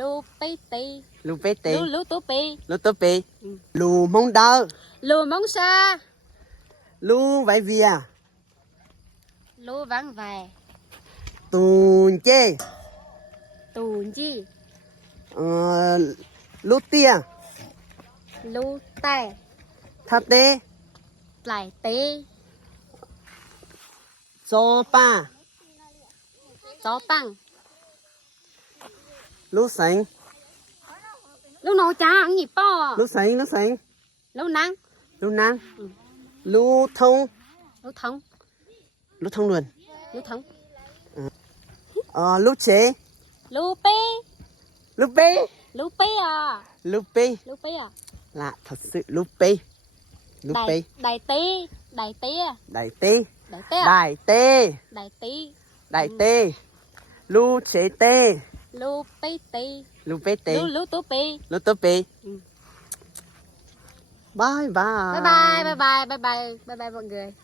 Lu pi ti. Lu pê tê. Lu tu pi. Lu tơ pê. Lu mông đơ. Lu mong sa. Lu vải vìa. Lu vắng về. Tùn chê. Tùn chi. Lu tia. Lu tè. Tháp tê. Lại tê. Gió pa. Gió tăng. Lu sánh. Lu nấu chả ăn gì po. Lu sánh. Lu sánh. Lu nắng. Lu nang. Lu thông. Lu thông. Lu thông luôn. Lu thông. Lu chế. Lu pi. Lu pê. Lu pi à. Lu pê. Lu pi à. Lạ thật sự. Lu pê. Lu pê. Đại tí. Đại tí à. Đại tê. Đại tí à. Đại tê. Đại tí. Đại tê. Lu chế tê. Lu pi ti. Lu pê tê. Lu tu pi. Lu tơ pê. Ừ. Bye bye. Bye bye, bye bye, bye bye, bye bye mọi người.